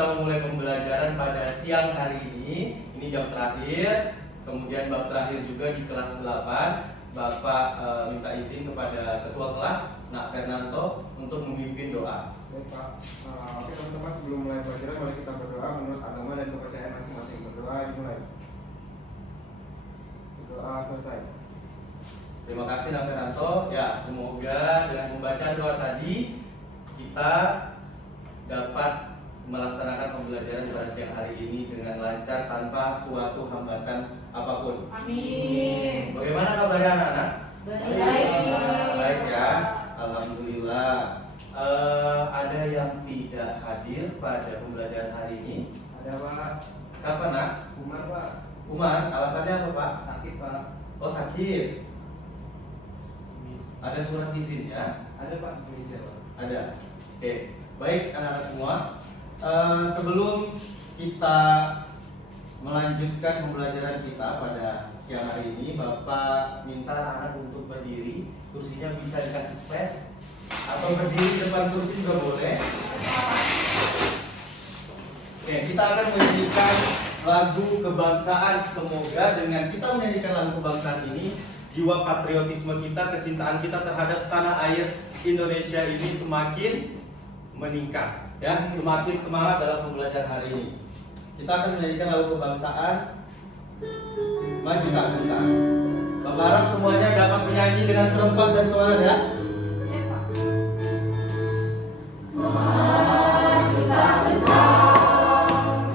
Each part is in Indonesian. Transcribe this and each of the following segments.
kita memulai pembelajaran pada siang hari ini. Ini jam terakhir. Kemudian bab terakhir juga di kelas 8. Bapak minta izin kepada ketua kelas, Nak Fernando, untuk memimpin doa. Baik Pak, oke teman-teman, sebelum mulai pelajaran mari kita berdoa menurut agama dan kepercayaan masing-masing. Berdoa dimulai. Berdoa selesai. Terima kasih Nak Fernando. Ya, semoga dengan membaca doa tadi kita dapat melaksanakan pembelajaran pada siang hari ini dengan lancar tanpa suatu hambatan apapun. Amin. Bagaimana kabarnya anak-anak? Baik. Baik ya, alhamdulillah. Ada yang tidak hadir pada pembelajaran hari ini? Ada Pak. Siapa Nak? Umar Pak. Umar, alasannya apa Pak? Sakit Pak. Oh sakit. Ada surat izinnya? Ada Pak di meja Pak. Ada. Oke, baik anak-anak semua. Sebelum kita melanjutkan pembelajaran kita pada siang hari ini, Bapak minta anak-anak untuk berdiri. Kursinya bisa dikasih space atau berdiri depan kursi juga boleh. Oke, kita akan menyanyikan lagu kebangsaan. Semoga dengan kita menyanyikan lagu kebangsaan ini, jiwa patriotisme kita, kecintaan kita terhadap tanah air Indonesia ini semakin meningkat. Ya, semakin semangat dalam pembelajaran hari ini. Kita akan menyanyikan lagu kebangsaan. Maju tak gentar. Bapak harap semuanya dapat menyanyi dengan serempak dan suara ya. Maju tak gentar,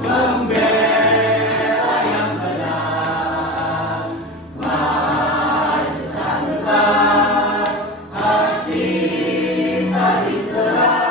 membela yang benar. Maju tak gentar, hati tak diserah.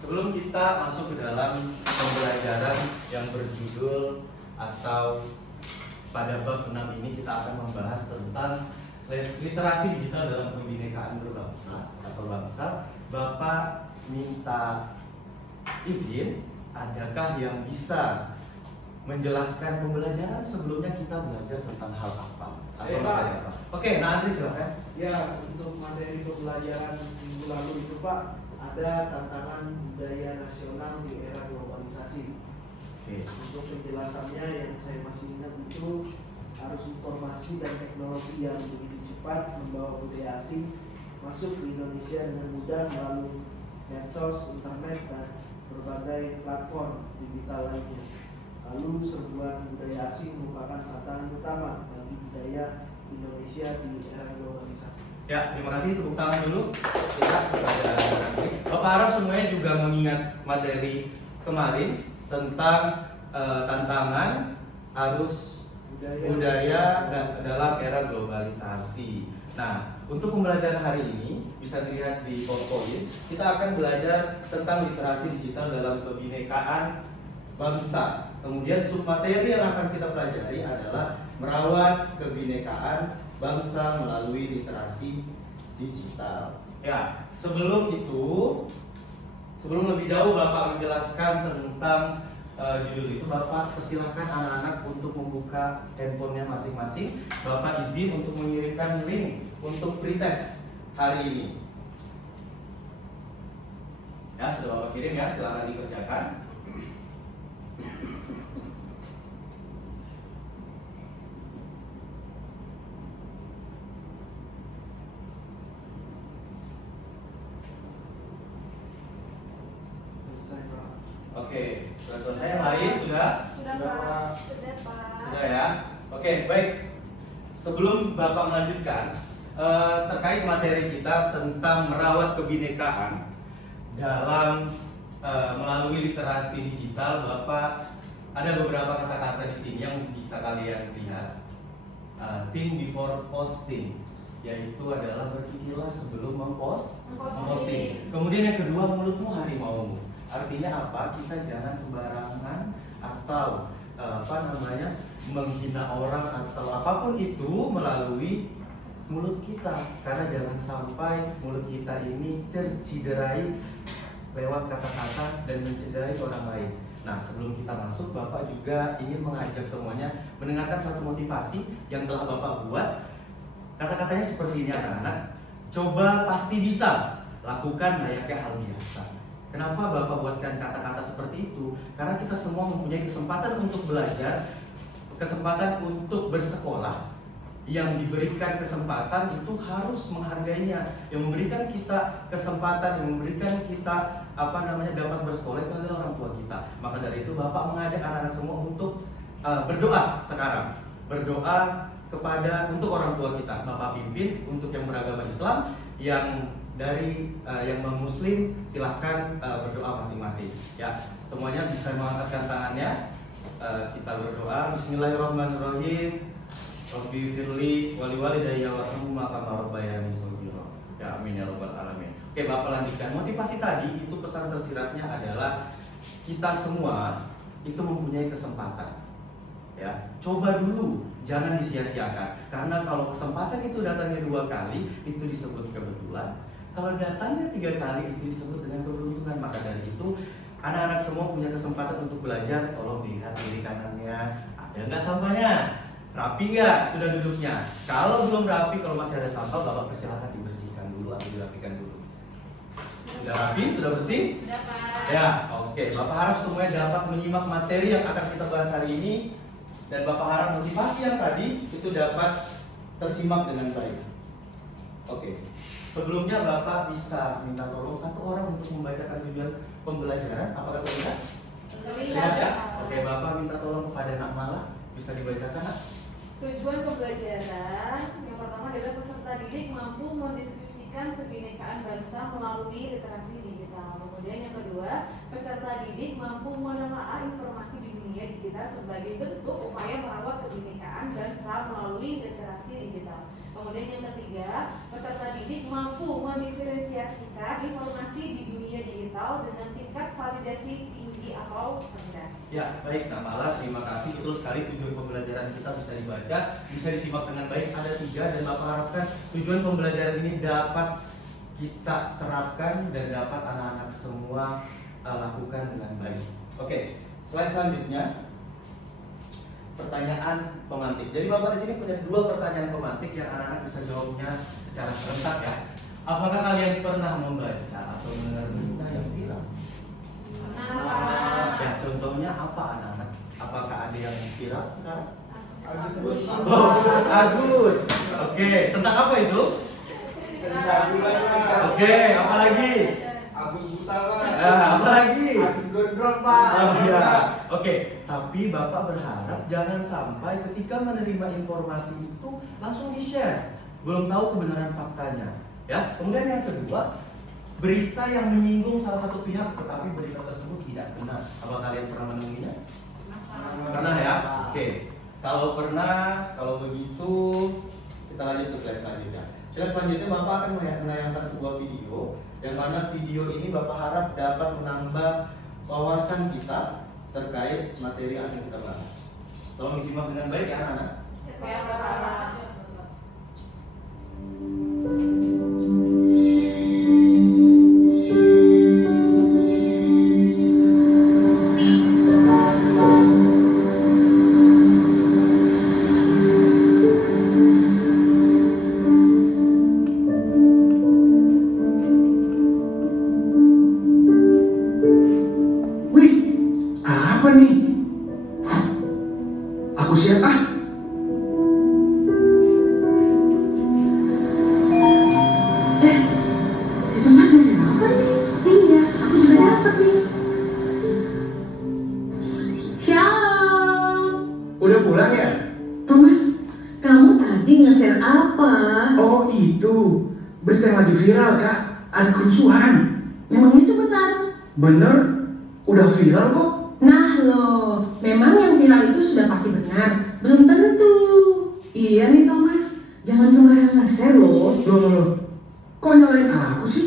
Sebelum kita masuk ke dalam pembelajaran yang berjudul atau pada bab 6 ini kita akan membahas tentang literasi digital dalam kebinekaan berbangsa atau bangsa. Bapak minta izin, adakah yang bisa menjelaskan pembelajaran sebelumnya kita belajar tentang hal apa? Atau materi apa? Oke, nah Andri silakan. Ya, untuk materi pembelajaran minggu lalu itu Pak, ada tantangan budaya nasional di era globalisasi. Oke. Untuk penjelasannya yang saya masih ingat itu arus informasi dan teknologi yang begitu cepat membawa budaya asing masuk ke Indonesia dengan mudah melalui medsos, internet, dan berbagai platform digital lainnya. Lalu serbuan budaya asing merupakan tantangan utama bagi budaya Indonesia di era globalisasi. Ya, terima kasih. Tepuk tangan dulu. Kita kepada Andri. Bapak harap semuanya juga mengingat materi kemarin tentang tantangan arus budaya dalam era globalisasi. Nah, untuk pembelajaran hari ini bisa dilihat di PowerPoint. Kita akan belajar tentang literasi digital dalam kebinekaan bangsa. Kemudian submateri yang akan kita pelajari adalah merawat kebinekaan bangsa melalui literasi digital. Ya, sebelum lebih jauh Bapak menjelaskan tentang judul itu, Bapak persilahkan anak-anak untuk membuka handphonenya masing-masing. Bapak izin untuk mengirimkan link untuk pretest hari ini. Ya, sudah Bapak kirim ya, silakan dikerjakan. Selesai Pak. Oke, sudah selesai. Yang lain sudah? Sudah Pak. Sudah Pak. Sudah ya. Oke, baik. Sebelum Bapak melanjutkan terkait materi kita tentang merawat kebinekaan dalam melalui literasi digital, Bapak ada beberapa kata-kata di sini yang bisa kalian lihat. Think before posting, yaitu adalah berpikirlah sebelum memposting. Kemudian yang kedua, mulutmu harimaumu. Artinya apa? Kita jangan sembarangan atau menghina orang atau apapun itu melalui mulut kita, karena jangan sampai mulut kita ini terciderai lewat kata-kata dan mencederai orang lain. Nah, sebelum kita masuk, Bapak juga ingin mengajak semuanya mendengarkan satu motivasi yang telah Bapak buat. Kata-katanya seperti ini anak-anak. Coba pasti bisa, lakukan layaknya hal biasa. Kenapa Bapak buatkan kata-kata seperti itu? Karena kita semua mempunyai kesempatan untuk belajar, kesempatan untuk bersekolah. Yang diberikan kesempatan itu harus menghargainya. Yang memberikan kita kesempatan, yang memberikan kita dapat bersekolah itu adalah orang tua kita. Maka dari itu Bapak mengajak anak-anak semua untuk berdoa sekarang. Berdoa untuk orang tua kita. Bapak pimpin untuk yang beragama Islam, yang yang non-muslim silahkan berdoa masing-masing. Ya, semuanya bisa mengangkatkan tangannya. Kita berdoa. Bismillahirrahmanirrahim. Rabbi firli wali walidayya warhamhuma kama rabbayani shaghira. Ya amin ya rabbal alamin. Oke, Bapak lanjutkan. Motivasi tadi itu pesan tersiratnya adalah kita semua itu mempunyai kesempatan. Ya, coba dulu, jangan disia-siakan. Karena kalau kesempatan itu datangnya 2 kali, itu disebut kebetulan. Kalau datangnya 3 kali, itu disebut dengan keberuntungan. Maka dari itu, anak-anak semua punya kesempatan untuk belajar. Tolong dilihat kiri kanannya, ada nggak sampahnya? Rapi nggak sudah duduknya? Kalau belum rapi, kalau masih ada sampah, Bapak persilahkan dibersihkan dulu atau dirapikan dulu. Sudah rapi? Sudah bersih? Sudah Pak. Ya, oke. Bapak harap semuanya dapat menyimak materi yang akan kita bahas hari ini. Dan Bapak harap motivasi yang tadi itu dapat tersimak dengan baik. Oke. Sebelumnya Bapak bisa minta tolong satu orang untuk membacakan tujuan pembelajaran. Apakah terlihat? Lihat ya? Oke, Bapak minta tolong kepada Nak Mala. Bisa dibacakan, Nak? Tujuan pembelajaran yang pertama adalah peserta didik mampu mendeskripsikan kebinekaan bangsa melalui literasi digital. Kemudian yang kedua, peserta didik mampu menelaah informasi di dunia digital sebagai bentuk upaya merawat kebinekaan bangsa melalui literasi digital. Kemudian yang ketiga, peserta didik mampu mendiferensiasikan informasi di dunia digital dengan tingkat validasi tinggi atau rendah. Ya, baik Nak Mala, terima kasih. Betul sekali, tujuan pembelajaran kita bisa dibaca, bisa disimak dengan baik. Ada 3 dan Bapak harapkan tujuan pembelajaran ini dapat kita terapkan dan dapat anak-anak semua lakukan dengan baik. Oke, slide selanjutnya. Pertanyaan pemantik. Jadi Bapak di sini punya 2 pertanyaan pemantik yang anak-anak bisa jawabnya secara serentak ya. Apakah kalian pernah membaca atau mendengar berita yang viral? Ya, contohnya apa anak-anak? Apakah ada yang viral sekarang? Agus. Oh, Agus. Oke, tentang apa itu? Oke, apa lagi? Agus buta Pak. Apa lagi? Agus gondrong Pak. Oh iya. Oke, tapi Bapak berharap jangan sampai ketika menerima informasi itu langsung di-share. Belum tahu kebenaran faktanya. Ya. Kemudian yang kedua, berita yang menyinggung salah satu pihak tetapi berita tersebut tidak benar. Apa kalian pernah menemuinya? Pernah ya? Oke. Kalau pernah, kalau begitu kita lanjut ke slide selanjutnya. Slide selanjutnya Bapak akan menayangkan sebuah video yang mana video ini Bapak harap dapat menambah wawasan kita terkait materi yang akan kita bahas. Tolong disimak dengan baik ya anak-anak. Saya Bapak. nge-share apa? Oh itu, berita yang lagi viral kak, ada kerusuhan. Memang itu benar? Bener, udah viral kok. Nah loh, memang yang viral itu sudah pasti benar? Belum tentu. Iya nih Thomas, jangan sembarangan nge-share loh. Loh, kok nyalain aku sih?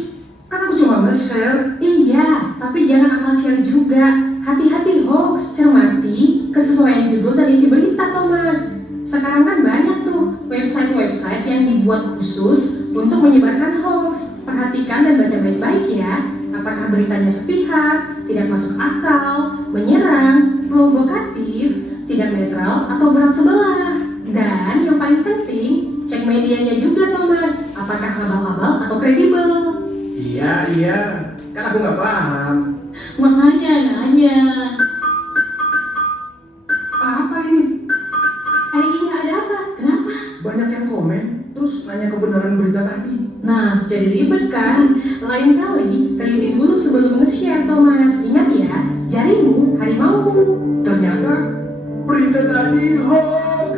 Kan aku cuma nge-share. Iya, tapi jangan asal share juga. Hati-hati hoax, cermati kesesuaian judul dan isi berita Thomas. Sekarang kan banyak tuh website-website yang dibuat khusus untuk menyebarkan hoax. Perhatikan dan baca baik-baik ya. Apakah beritanya sepihak, tidak masuk akal, menyerang, provokatif, tidak netral, atau berat sebelah. Dan yang paling penting, cek medianya juga Thomas. Apakah abal-abal atau kredibel? Iya, kan aku nggak paham. Makanya nanya. Apa ini? Iya ada apa? Kenapa? Banyak yang komen, terus nanya kebenaran berita tadi. Nah, jadi ribet kan? Lain kali, teliti dulu sebelum nge-share Thomas. Ingat ya, jarimu harimaumu. Ternyata berita tadi hoax.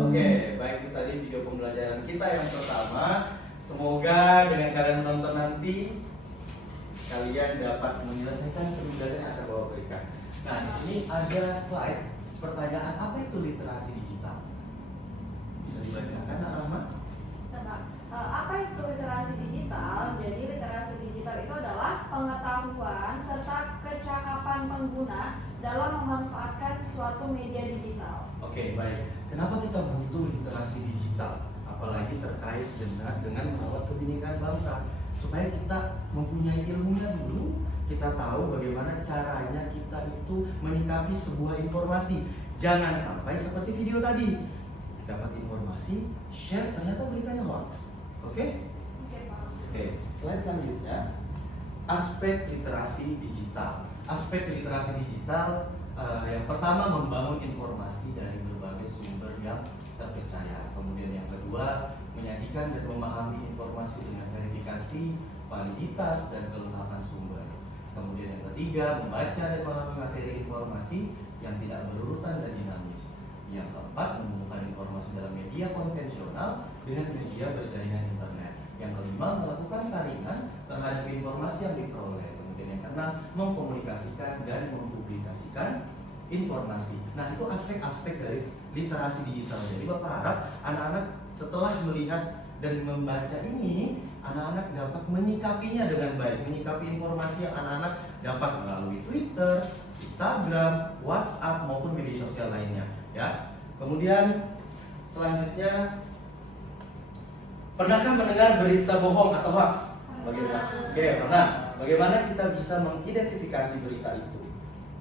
Oke, baik, itu tadi video pembelajaran kita yang pertama. Semoga dengan kalian menonton nanti kalian dapat menyelesaikan tugas yang akan bawa berikan. Nah, di sini ada slide pertanyaan, apa itu literasi digital? Bisa dibacakan, Rahma? Apa itu literasi digital? Jadi literasi digital itu adalah pengetahuan serta kecakapan pengguna dalam memanfaatkan suatu media digital. Oke, baik. Kenapa kita butuh literasi digital? Apalagi terkait dengan merawat kebinekaan bangsa. Supaya kita mempunyai ilmunya dulu, kita tahu bagaimana caranya kita itu menyikapi sebuah informasi. Jangan sampai seperti video tadi, dapat informasi, share, ternyata beritanya hoax. Oke? Oke, slide selanjutnya. Aspek literasi digital. Aspek literasi digital yang pertama, membangun informasi dari berbagai sumber yang terpercaya. Kemudian yang kedua, menyajikan dan memahami informasi dengan verifikasi, validitas, dan kelengkapan sumber. Kemudian yang ketiga, membaca dan memahami materi informasi yang tidak berurutan dan dinamis. Yang keempat, menemukan informasi dalam media konvensional dengan media berjaringan internet. Yang kelima, melakukan saringan terhadap informasi yang diperoleh. Kemudian yang keenam, mengkomunikasikan dan mempublikasikan informasi. Nah, itu aspek-aspek dari literasi digital. Jadi Bapak harap anak-anak setelah melihat dan membaca ini, anak-anak dapat menyikapinya dengan baik, menyikapi informasi yang anak-anak dapat melalui Twitter, Instagram, WhatsApp maupun media sosial lainnya, ya. Kemudian selanjutnya, pernahkah mendengar berita bohong atau hoax? Bagaimana? Oke, pernah. Bagaimana kita bisa mengidentifikasi berita itu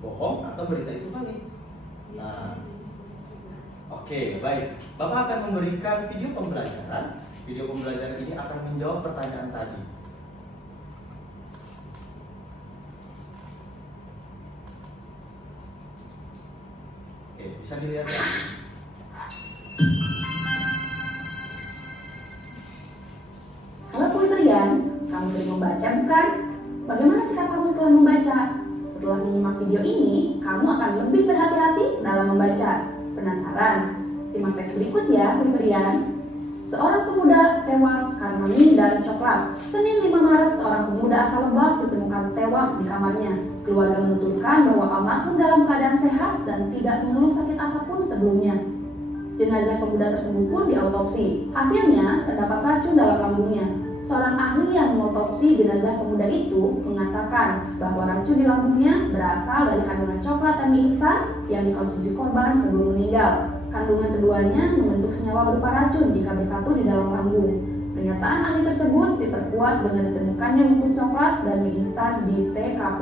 bohong atau berita itu valid? Nah, oke, baik. Bapak akan memberikan video pembelajaran. Video pembelajaran ini akan menjawab pertanyaan tadi. Oke, bisa dilihat ya? Halo Putrian, kamu sering membaca bukan? Bagaimana sikap kamu setelah membaca? Setelah menyimak video ini, kamu akan lebih berhati-hati dalam membaca. Penasaran? Simak teks berikut ya, Putrian. Seorang pemuda tewas karena mie dan coklat. Senin 5 Maret, seorang pemuda asal Lebak ditemukan tewas di kamarnya. Keluarga menuturkan bahwa almarhum dalam keadaan sehat dan tidak mengeluh sakit apapun sebelumnya. Jenazah pemuda tersebut pun diautopsi. Hasilnya terdapat racun dalam lambungnya. Seorang ahli yang mengotopsi jenazah pemuda itu mengatakan bahwa racun di lambungnya berasal dari kandungan coklat dan mie instan yang dikonsumsi korban sebelum meninggal. Kandungan keduanya membentuk senyawa berupa racun jika bersatu di dalam lambung. Pernyataan ahli tersebut diperkuat dengan ditemukannya bungkus coklat dan mie instan di TKP.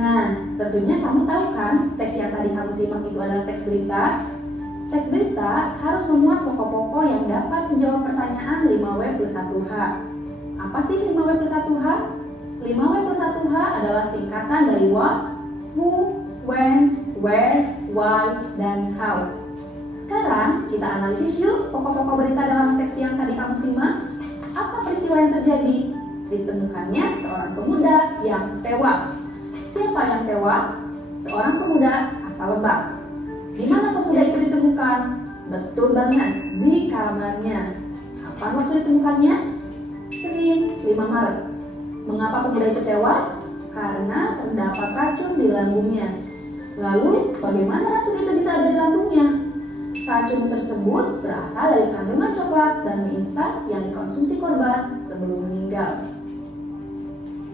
Nah, tentunya kamu tahu kan teks yang tadi kamu simak itu adalah teks berita? Teks berita harus memuat pokok-pokok yang dapat menjawab pertanyaan 5W+1H. Apa sih 5W+1H? 5W+1H adalah singkatan dari what, who, when, where, why, dan how. Sekarang kita analisis yuk pokok-pokok berita dalam teks yang tadi kamu simak. Apa peristiwa yang terjadi? Ditemukannya seorang pemuda yang tewas. Siapa yang tewas? Seorang pemuda asal Lebak. Di mana pemuda itu ditemukan? Betul banget, di kamarnya. Kapan waktu ditemukannya? Senin, 5 Maret. Mengapa pemuda itu tewas? Karena terdapat racun di lambungnya. Lalu, bagaimana racun itu bisa ada di lambungnya? Racun tersebut berasal dari kandungan coklat dan mie instan yang dikonsumsi korban sebelum meninggal.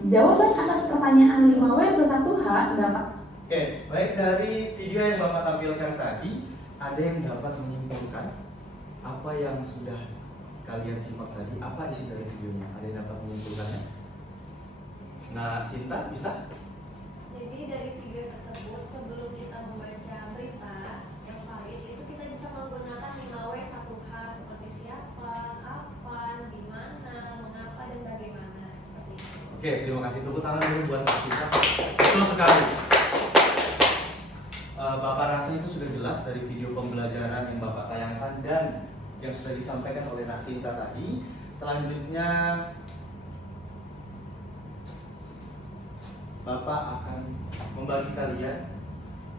Jawaban atas pertanyaan 5W plus 1H dapat. Oke, baik dari video yang Bapak tampilkan tadi, ada yang dapat menyimpulkan apa yang sudah kalian simak tadi? Apa isi dari videonya? Ada yang dapat menyimpulkannya? Nah, Sinta bisa? Jadi dari video tersebut sebelum kita membaca berita yang valid itu kita bisa menggunakan 5W 1H seperti siapa, kapan, di mana, mengapa dan bagaimana seperti itu. Oke, terima kasih. Tepuk tangan dulu buat Mbak Sinta. Betul sekali. Bapak rasa itu sudah jelas dari video pembelajaran yang Bapak tayangkan dan yang sudah disampaikan oleh Nak Sinta tadi. Selanjutnya Bapak akan membagi kalian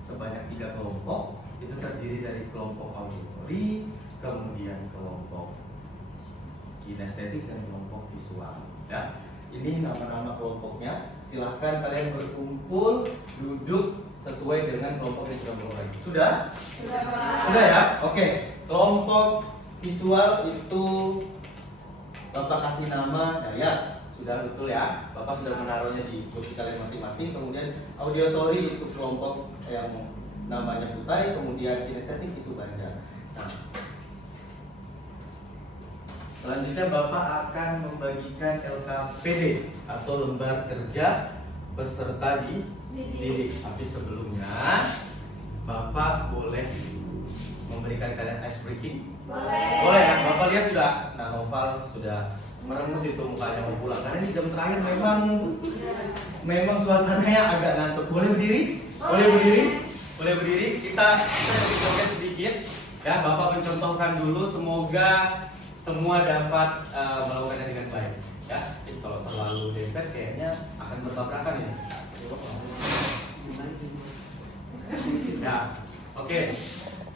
sebanyak 3 kelompok. Itu terdiri dari kelompok auditori, kemudian kelompok kinestetik dan kelompok visual. Ya, ini nama-nama kelompoknya. Silahkan kalian berkumpul, duduk sesuai dengan kelompok yang sudah mulai. Sudah? Sudah ya? Oke. Kelompok visual itu Bapak kasih nama Dayak. Sudah betul ya? Bapak sudah menaruhnya di kursi kalian masing-masing. Kemudian auditori itu kelompok yang namanya Kutai. Kemudian kinestetik itu Banjar. Nah, selanjutnya Bapak akan membagikan LKPD atau lembar kerja peserta didik. Tapi sebelumnya Bapak boleh memberikan kalian ice breaking? Boleh ya? Bapak lihat sudah, nah Noval sudah meremut itu mukanya mau pulang. Karena ini jam terakhir memang suasananya agak ngantuk. Boleh berdiri? Boleh berdiri? Boleh berdiri? Kita sedikit sedikit ya. Bapak mencontohkan dulu, semoga semua dapat melakukannya dengan baik ya. Jadi kalau terlalu dempet kayaknya akan bertabrakan ini. Ya, oke.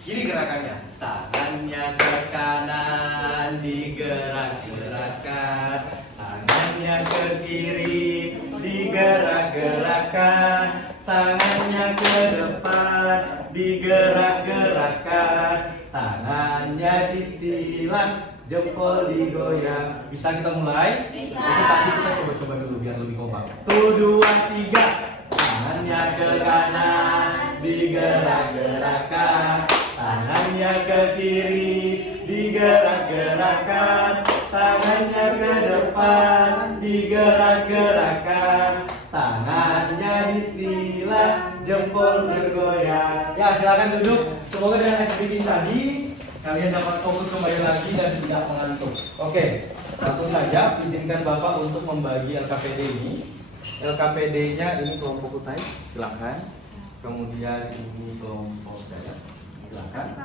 Ini gerakannya. Tangannya ke kanan digerak-gerakkan, tangannya ke kiri digerak-gerakkan, tangannya ke depan digerak-gerakkan, tangannya disilang, jempol digoyang. Bisa kita mulai? Bisa. Itu tadi kita coba-coba dulu biar lebih kompak. 1, 2, 3. Tangannya ke kanan digerak-gerakkan, tangannya ke kiri digerak-gerakkan, tangannya ke depan digerak-gerakkan, tangannya disilang, jempol bergoyang. Ya, silakan duduk. Semoga dengan activity tadi kalian dapat fokus kembali lagi dan tidak mengantuk. Oke, langsung saja izinkan Bapak untuk membagi LKPD ini. LKPD-nya ini kelompok Kutai, silakan. Kemudian ini kelompok Dayak, silakan.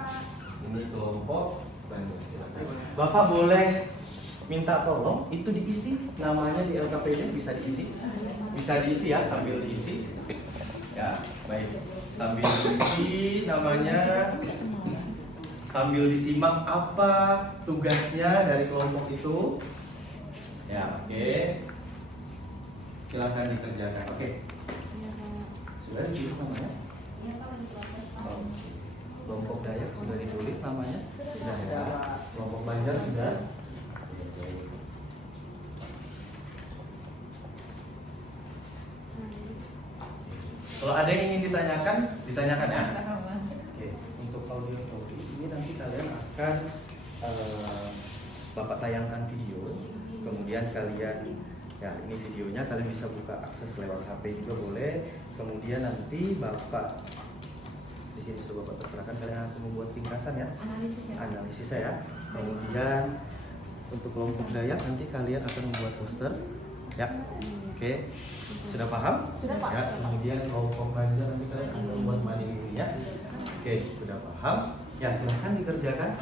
Ini kelompok Banjar, silakan. Bapak boleh minta tolong itu diisi namanya di LKPD, bisa diisi ya, sambil diisi. Ya, baik. Sambil diisi namanya, sambil disimak apa tugasnya dari kelompok itu. Ya, oke. Silakan dikerjakan. Oke. Sudah ditulis namanya? Kelompok Dayak sudah ditulis namanya? Sudah ya. Kelompok Banjar sudah. Kalau ada yang ingin ditanyakan, ditanyakan ya. Oke. Untuk audio ini nanti kalian akan Bapak tayangkan video, kemudian kalian ya, ini videonya kalian bisa buka akses lewat HP juga boleh. Kemudian nanti Bapak di sini sudah Bapak terterakan, kalian akan membuat ringkasan ya, analisis saya. Kemudian untuk kelompok Dayak nanti kalian akan membuat poster ya. Oke, sudah paham? Sudah Pak. Ya, kemudian kelompok Banjar nanti kalian akan membuat mandirinya. Oke, sudah paham? Ya, silahkan dikerjakan.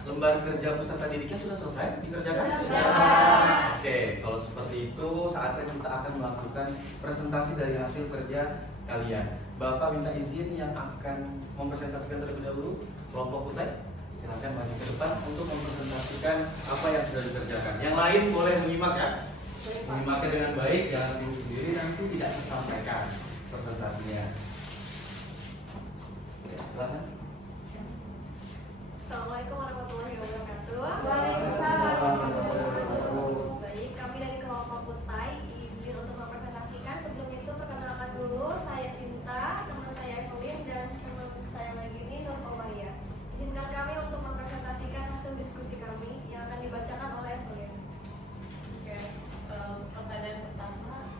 Lembar kerja peserta didiknya sudah selesai dikerjakan? Sudah. Oke, kalau seperti itu saatnya kita akan melakukan presentasi dari hasil kerja kalian. Bapak minta izin yang akan mempresentasikan terlebih dahulu kelompok Kutai. Silakan maju ke depan untuk mempresentasikan apa yang sudah dikerjakan. Yang lain boleh menyimak ya. Menyimaknya dengan baik, jangan sibuk sendiri, nanti tidak disampaikan presentasinya. Ya, silakan. Assalamualaikum warahmatullahi wabarakatuh. Waalaikumsalam. Baik, kami dari kelompok Kutai izin untuk mempresentasikan. Sebelum itu perkenalkan dulu, saya Sinta, teman saya Evelyn, dan teman saya lagi ini Nur Komaya. Izinkan kami untuk mempresentasikan hasil diskusi kami yang akan dibacakan oleh Evelyn. Oke, pertanyaan pertama,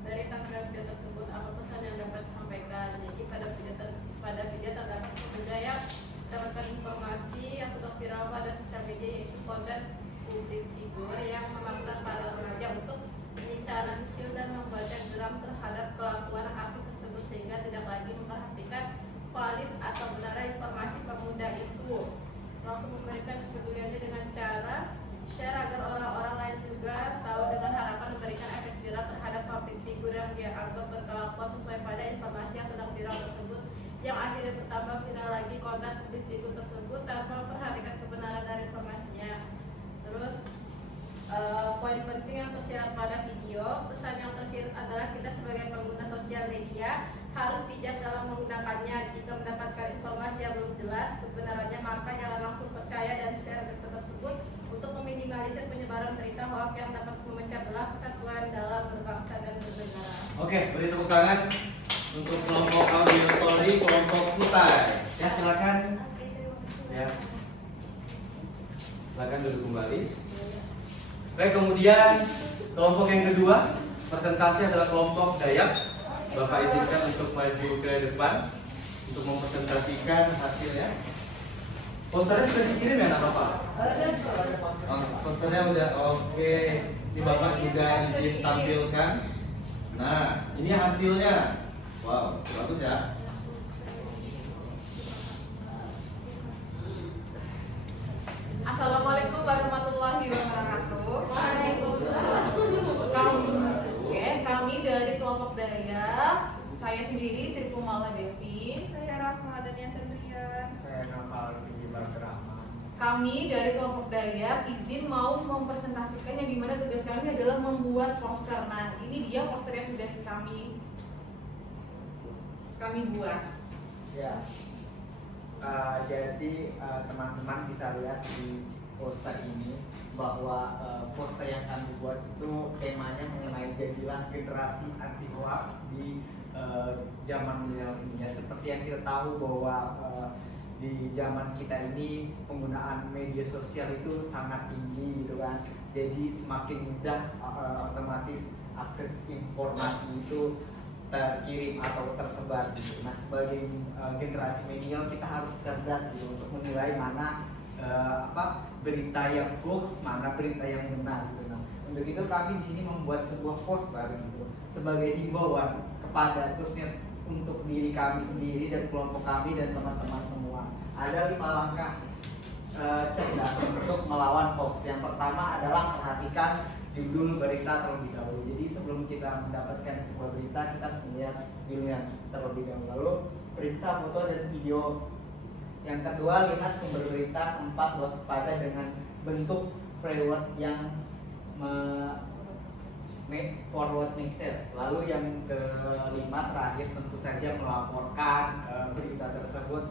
dari tampilan video tersebut apa pesan yang dapat disampaikan? Jadi pada video terdapat budaya mendapatkan informasi yang sedang viral pada sosial media, yaitu konten publik figur yang memaksa para remaja untuk menyiksa anak kecil dan membaca geram terhadap kelakuan artis tersebut sehingga tidak lagi memperhatikan valid atau benar informasi pemuda itu. Langsung memberikan kepeduliannya dengan cara share agar orang-orang lain juga tahu, dengan harapan memberikan efek jerah terhadap publik figur yang dianggap berkelakuan sesuai pada informasi yang sedang viral tersebut, yang akhirnya bertambah viral lagi konten publik figur tersebut tanpa memperhatikan kebenaran dari informasinya. Terus poin penting yang tersirat pada video, pesan yang tersirat adalah kita sebagai pengguna sosial media harus bijak dalam menggunakannya. Jika mendapatkan informasi yang belum jelas kebenarannya, maka jangan langsung percaya dan share berita tersebut untuk meminimalisir penyebaran berita hoax yang dapat memecah belah persatuan dalam berbangsa dan bernegara. Oke, beri tepuk tangan untuk kelompok auditori kelompok Kutai. Ya, silakan. Ya. Silakan duduk kembali. Oke, kemudian kelompok yang kedua, presentasi adalah kelompok Dayak. Bapak izinkan untuk maju ke depan untuk mempresentasikan hasilnya. Posternya sudah dikirim ya, anak Bapak? Posternya udah oke. Ini Bapak juga izin tampilkan. Nah, ini hasilnya. Wow, bagus ya. Assalamualaikum warahmatullahi wabarakatuh. Waalaikumsalam. Kami dari kelompok Dayak, saya sendiri Trikumala Devi, saya Rahma dan Sendrian. Saya Nopal Pijibar Rahman. Kami dari kelompok Dayak izin mau mempresentasikan yang dimana tugas kami adalah membuat poster. Nah, ini dia poster yang sudah kami buat. Ya, jadi teman-teman bisa lihat di poster ini bahwa poster yang kami buat itu temanya mengenai jadilah generasi anti hoax di zaman milenial ini. Ya, seperti yang kita tahu bahwa di zaman kita ini penggunaan media sosial itu sangat tinggi gitu kan. Jadi semakin mudah otomatis akses informasi itu terkirim atau tersebar gitu. Nah, sebagai generasi milenial kita harus cerdas gitu untuk menilai mana berita yang hoax, mana berita yang benar gitu. Nah, untuk itu kami di sini membuat sebuah poster gitu sebagai himbauan kepada khususnya untuk diri kami sendiri dan kelompok kami dan teman-teman semua. Ada 5 langkah cerdas untuk melawan hoax. Yang pertama adalah perhatikan judul berita terlebih dahulu. Jadi sebelum kita mendapatkan sebuah berita, kita harus melihat judulnya terlebih dahulu. Lalu periksa foto dan video. Yang kedua, lihat sumber berita. 4, waspada dengan bentuk forward yang forward mixes. Lalu yang kelima terakhir, tentu saja melaporkan berita tersebut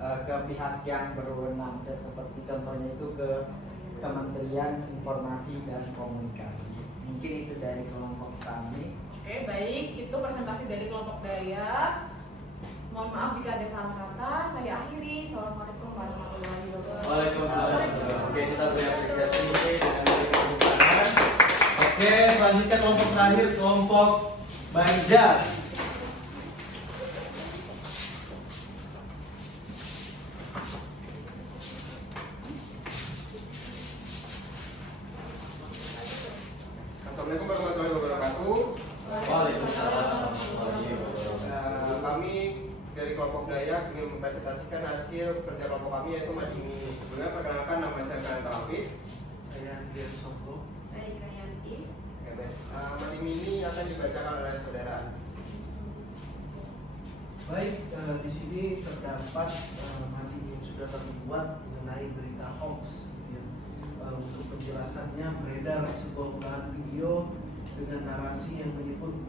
ke pihak yang berwenang, seperti contohnya itu ke Kementerian Informasi dan Komunikasi. Mungkin itu dari kelompok kami. Oke, baik, itu presentasi dari kelompok Dayak. Mohon maaf jika ada salah kata. Saya akhiri. Assalamualaikum warahmatullahi wabarakatuh. Waalaikumsalam. Oke, kita beri apresiasi dengan tepuk tangan. Oke, selanjutnya kelompok terakhir, kelompok Banjar. Assalamualaikum warahmatullahi wabarakatuh. Waalaikumsalam. Kami dari kelompok Dayak ingin mempresentasikan hasil kerja kelompok kami, yaitu Madimi. Sebelumnya perkenalkan, nama saya Fernando Hafiz. Saya Dian Soklo. Saya Ika Yanti. Madimi ini akan dibacakan oleh saudara. Baik, di sini terdapat materi yang sudah kami buat mengenai berita hoax. Ya. Untuk penjelasannya beredar sebuah unggahan video dengan narasi yang menyebut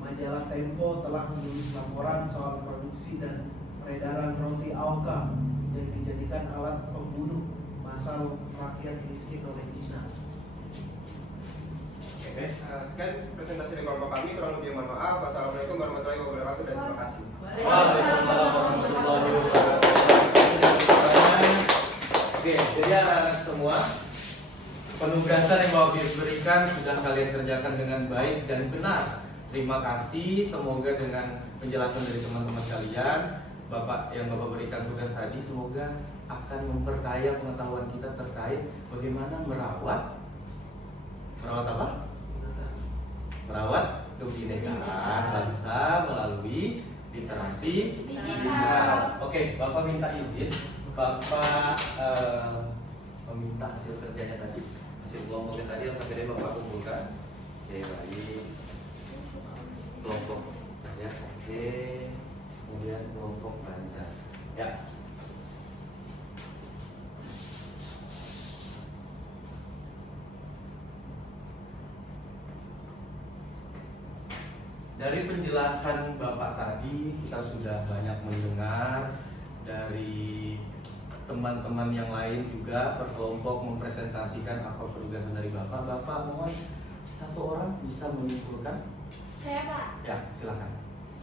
majalah Tempo telah menulis laporan soal produksi dan peredaran roti Auka yang dijadikan alat pembunuh massal rakyat miskin oleh Cina. Sekian presentasi dari kelompok kami, kurang lebih mohon maaf. Wassalamualaikum warahmatullahi wabarakatuh dan terima kasih. Waalaikumsalam warahmatullahi wabarakatuh. Oke, jadi anak-anak semua, penugasan yang Bapak berikan sudah kalian kerjakan dengan baik dan benar. Terima kasih, semoga dengan penjelasan dari teman-teman kalian, Bapak yang Bapak berikan tugas tadi, semoga akan memperkaya pengetahuan kita terkait bagaimana merawat apa? Merawat kebinekaan bangsa melalui literasi digital. Oke, Bapak minta izin, Bapak meminta hasil kerjanya tadi, hasil kelompoknya tadi yang tadi Bapak kumpulkan. Oke, baik. Kelompok ya, oke. Kemudian kelompok baca. Ya. Dari penjelasan Bapak tadi, kita sudah banyak mendengar dari teman-teman yang lain juga berkelompok mempresentasikan apa penugasan dari Bapak. Bapak mohon satu orang bisa menyimpulkan. Saya Pak. Ya, silakan.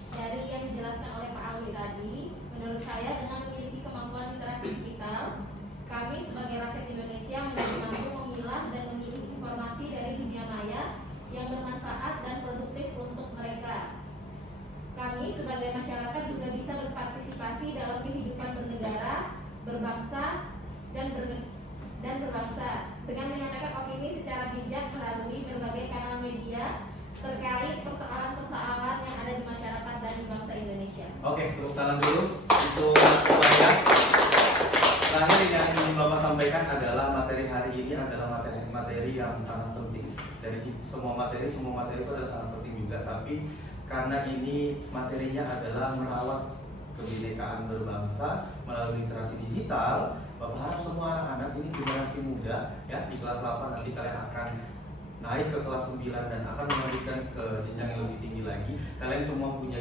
Dari yang dijelaskan oleh Pak Alwi tadi, menurut saya dengan memiliki kemampuan literasi digital, kami sebagai rakyat Indonesia menjadi mampu memilah dan memilih informasi dari dunia maya yang bermanfaat dan produktif untuk mereka. Kami sebagai masyarakat juga bisa berpartisipasi dalam kehidupan bernegara, berbangsa, dan berbangsa dengan menyampaikan opini secara bijak melalui berbagai kanal media terkait persoalan-persoalan yang ada di masyarakat dan di bangsa Indonesia. Oke, tepuk tangan dulu untuk banyak. Terakhir yang ingin Bapak sampaikan adalah materi hari ini adalah materi yang sangat penting. Dari semua materi itu adalah sangat penting juga, tapi karena ini materinya adalah merawat kebinekaan berbangsa melalui literasi digital, Bapak harap semua anak-anak ini generasi muda ya di kelas 8 nanti kalian akan naik ke kelas 9 dan akan melanjutkan ke jenjang yang lebih tinggi lagi. Kalian semua punya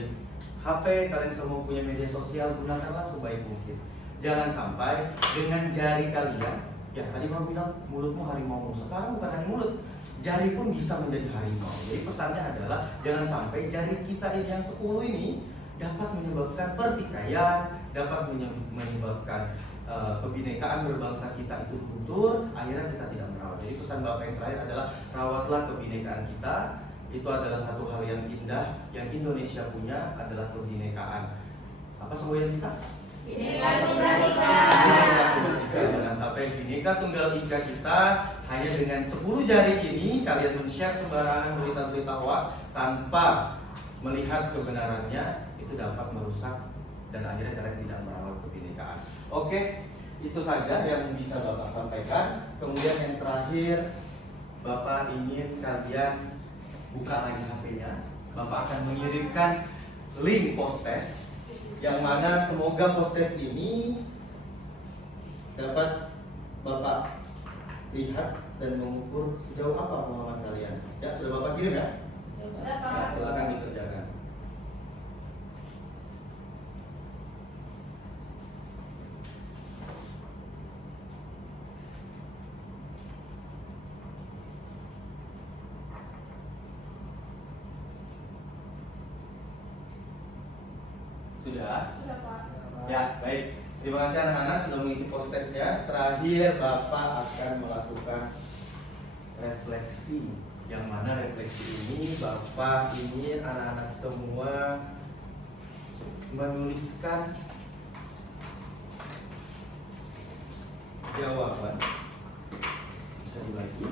HP, kalian semua punya media sosial, gunakanlah sebaik mungkin. Jangan sampai dengan jari kalian, ya tadi Bapak bilang mulutmu harimau, sekarang bukan hanya mulut, jari pun bisa menjadi harimau. Jadi pesannya adalah jangan sampai jari kita ini yang 10 ini dapat menyebabkan pertikaian, dapat menyebabkan kebinekaan berbangsa kita itu luntur, akhirnya kita tidak merawat. Jadi pesan Bapak yang terakhir adalah rawatlah kebinekaan kita. Itu adalah satu hal yang indah yang Indonesia punya adalah kebinekaan. Apa semboyan kita? Bhinneka Tunggal Ika. Jangan sampai Bhinneka Tunggal Ika kita hanya dengan 10 jari ini kalian men-share sembarangan berita-berita hoax tanpa melihat kebenarannya, itu dapat merusak dan akhirnya kalian tidak merawat kebinekaan. Oke, itu saja yang bisa Bapak sampaikan. Kemudian yang terakhir, Bapak ingin kalian buka lagi HP-nya. Bapak akan mengirimkan link post-test yang mana semoga post-test ini dapat Bapak lihat dan mengukur sejauh apa pengalaman kalian. Ya, sudah Bapak kirim ya? Ya, silakan dikerjakan. Sudah? Sudah Pak. Ya, baik. Terima kasih anak-anak sudah mengisi post-testnya. Terakhir Bapak akan melakukan refleksi. Yang mana refleksi ini Bapak ingin anak-anak semua menuliskan jawaban. Bisa dibantu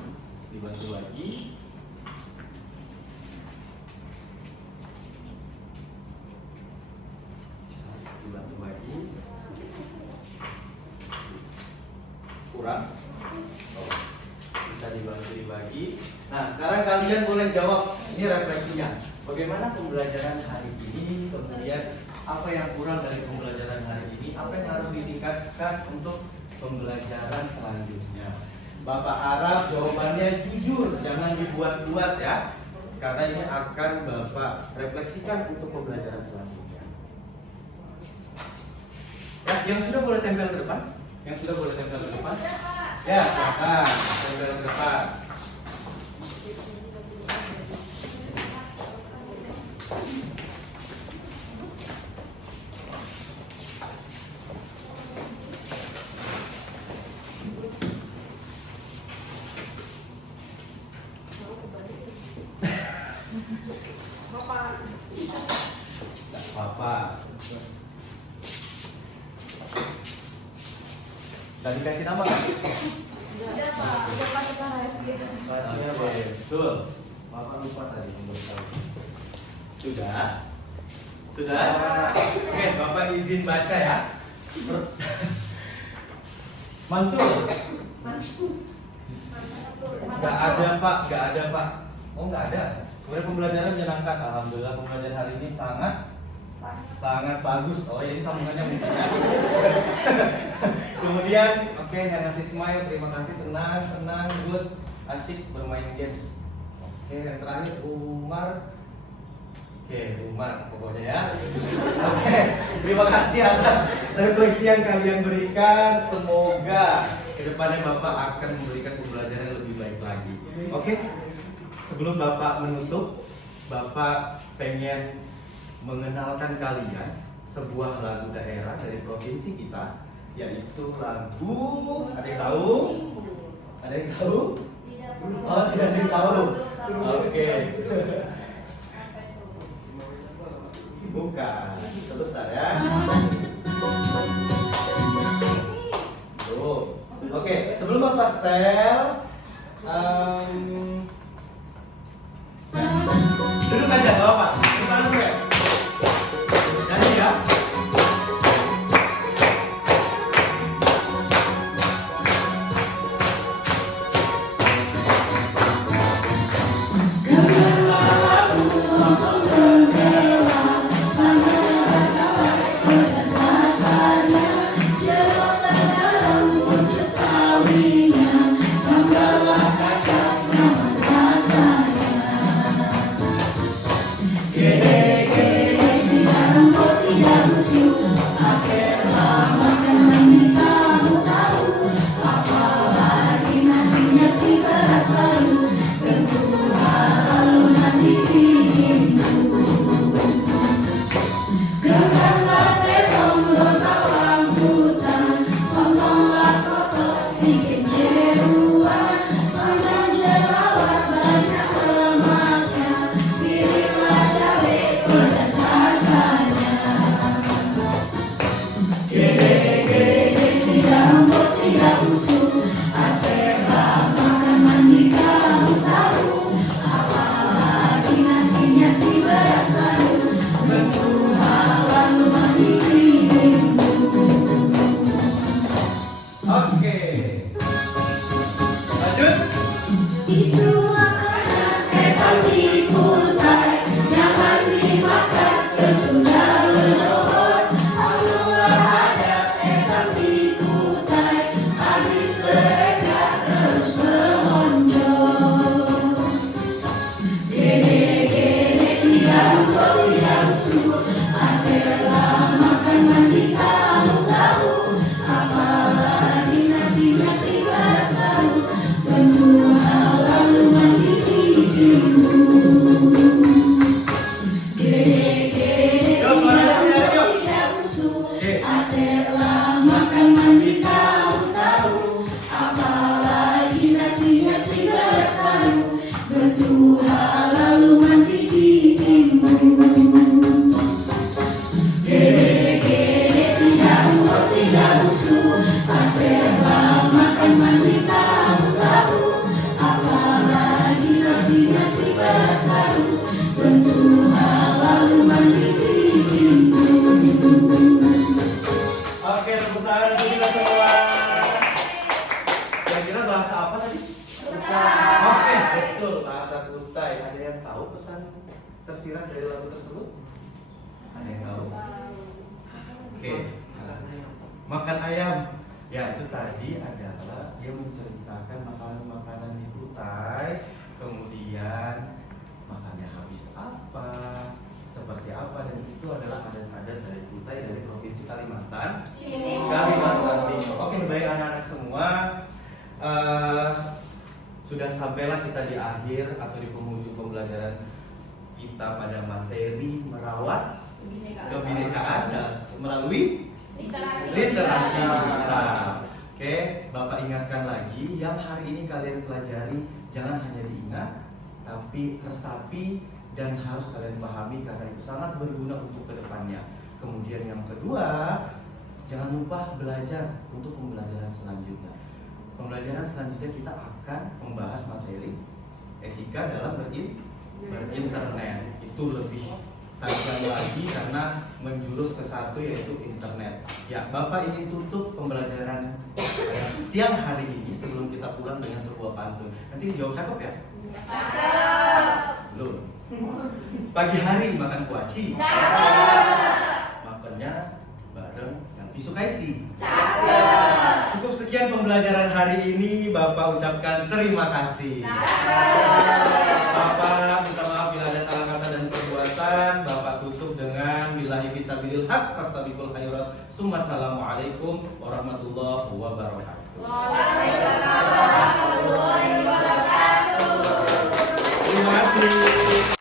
lagi. Dibantu lagi. Kurang? Oh, bisa dibantu dibagi. Nah, sekarang kalian boleh jawab. Ini refleksinya. Bagaimana pembelajaran hari ini? Kemudian apa yang kurang dari pembelajaran hari ini, apa yang harus ditingkatkan untuk pembelajaran selanjutnya. Bapak harap jawabannya jujur, jangan dibuat-buat ya, karena ini akan Bapak refleksikan untuk pembelajaran selanjutnya. Ya, yang sudah boleh tempel ke depan, yang sudah boleh tempel ke depan. Ya, silakan tempel ke depan. Bapak. Tadi kasih nama kan? Udah Pak, udah Pak kita rahasia. Betul. Bapak lupa tadi memberitahu. Sudah? Sudah? Oke, Bapak izin baca ya. Mantul. Gak ada Pak, gak ada Pak. Oh nggak ada. Kemudian pembelajaran menyenangkan. Alhamdulillah pembelajaran hari ini sangat bagus. Oh ini sambungannya mungkin ya. Kemudian oke, yang ngasih smile, terima kasih, senang, good, asik bermain games. Oke, yang terakhir Umar. Oke, Umar pokoknya ya. Oke, terima kasih atas refleksi yang kalian berikan. Semoga kedepannya Bapak akan memberikan pembelajaran yang lebih baik lagi. Oke, sebelum Bapak menutup, Bapak pengen mengenalkan kalian sebuah lagu daerah dari provinsi kita, yaitu lagu, ada yang tahu? Ada yang tahu? Oh, tidak ada yang tahu. Oke. Bukan. Sebentar ya. Tuh. Oke, sebelum Bapak setel, duduk aja, gak apa-apa. Kita dulu ya. Nyanyi ya. Ada yang tahu? Oke. Makan ayam. Ya, itu tadi adalah dia menceritakan makanan-makanan di Kutai, kemudian makannya habis apa, seperti apa, dan itu adalah adat-adat dari Kutai, dari Provinsi Kalimantan Timur. Oke, baik anak-anak semua, sudah sampailah kita di akhir atau di penghujung pembelajaran kita pada materi merawat kebinekaan dan melalui literasi digital. Oke, Bapak ingatkan lagi, yang hari ini kalian pelajari jangan hanya diingat, tapi resapi dan harus kalian pahami karena itu sangat berguna untuk kedepannya. Kemudian yang kedua, jangan lupa belajar untuk pembelajaran selanjutnya. Pembelajaran selanjutnya kita akan membahas materi etika dalam berinternet. Itu lebih tajam lagi karena menjurus ke satu, yaitu internet. Ya, Bapak ingin tutup pembelajaran siang hari ini sebelum kita pulang dengan sebuah pantun. Nanti dijawab cakep ya? Cakep. Belum. Pagi hari makan kuaci. Cakep. Makannya bareng yang Pisukaisi. Cakep. Cukup sekian pembelajaran hari ini. Bapak ucapkan terima kasih. Bapak minta maaf bila ada salah kata dan perbuatan. Bapak tutup dengan billahi fisabilil haq fastabiqul khairat. Assalamualaikum warahmatullahi wabarakatuh. Waalaikumsalam warahmatullahi wabarakatuh. Terima kasih.